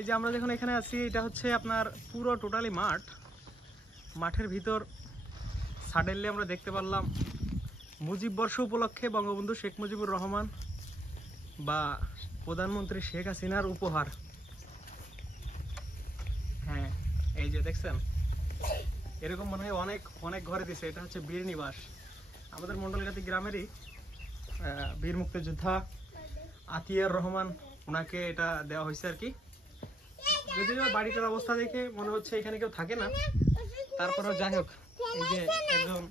এই যে আমরা যখন এখানে আছি, এটা হচ্ছে আপনার পুরো টোটালি মাঠ। মাঠের ভিতর সাডেনলি আমরা দেখতে পারলাম মুজিব বর্ষ উপলক্ষে বঙ্গবন্ধু শেখ মুজিবুর রহমান বা প্রধানমন্ত্রী শেখ হাসিনার উপহার। হ্যাঁ, এই যে দেখছেন, এরকম মনে হয় অনেক অনেক ঘরে দিছে। এটা হচ্ছে বীর নিবাস, আমাদের মন্ডলগাতি গ্রামেরই বীর মুক্তিযোদ্ধা আতিয়ার রহমান, ওনাকে এটা দেওয়া হয়েছে আর কি। যদিও বাড়িটার অবস্থা দেখে মনে হচ্ছে এখানে কেউ থাকে না, তারপরেও যাই হোক, এই যে একজন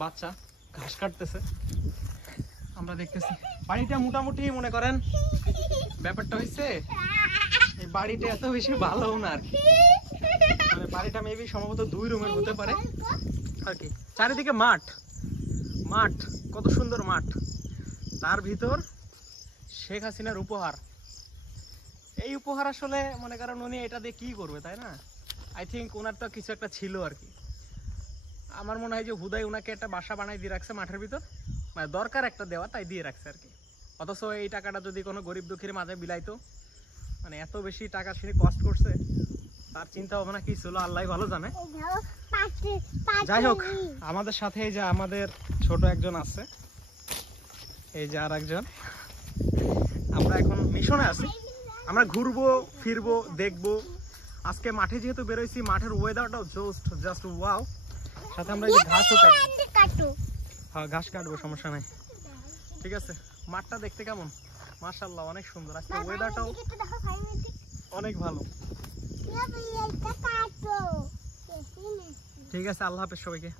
বাচ্চা ঘাস কাটতেছে আমরা দেখতেছি। বাড়িটা মোটামুটি মনে করেন ব্যাপারটা হচ্ছে এই বাড়িটা এত বেশি ভালো না আর কি। মানে বাড়িটা মেবি সম্ভবত 2 রুমের হতে পারে আর কি। চারিদিকে মাঠ মাঠ, কত সুন্দর মাঠ, তার ভিতর শেখ হাসিনার উপহার। এই উপহার আসলে মনে করেন উনি এটা দিয়ে কি করবে, তাই না? আই থিঙ্ক ওনার তো কিছু একটা ছিল আর কি। আমার মনে হয় যে হুদাই ওনাকে একটা বাসা বানাই দিয়ে রাখছে মাঠের ভিতর, মানে দরকার একটা দেওয়া, তাই দিয়ে রাখছে আর কি। অথচ এই টাকাটা যদি কোনো গরিব দুঃখীর মাঝে বিলাইতো, মানে এত বেশি টাকা সে কষ্ট করছে, তার চিন্তা ভাবনা কি ছিল আল্লাহ ভালো জানে। যাই হোক, আমাদের সাথে এই যে আমাদের ছোট একজন আছে, এই যে আর একজন। আমরা এখন মিশনে আছি, আমরা ঘুরবো ফিরবো দেখবো। আজকে মাঠে যেহেতু বেরোইছি, মাঠের ওয়েদারটাও জাস্ট ওয়াও। সাথে আমরা এই ঘাসও কাটবো। হ্যাঁ, ঘাস কাটবো, সমস্যা নাই। ঠিক আছে, মাঠটা দেখতে কেমন? মাশাআল্লাহ, অনেক সুন্দর। আজকে ওয়েদারটাও অনেক ভালো। ঠিক আছে, আল্লাহ হাফেজ সবাইকে।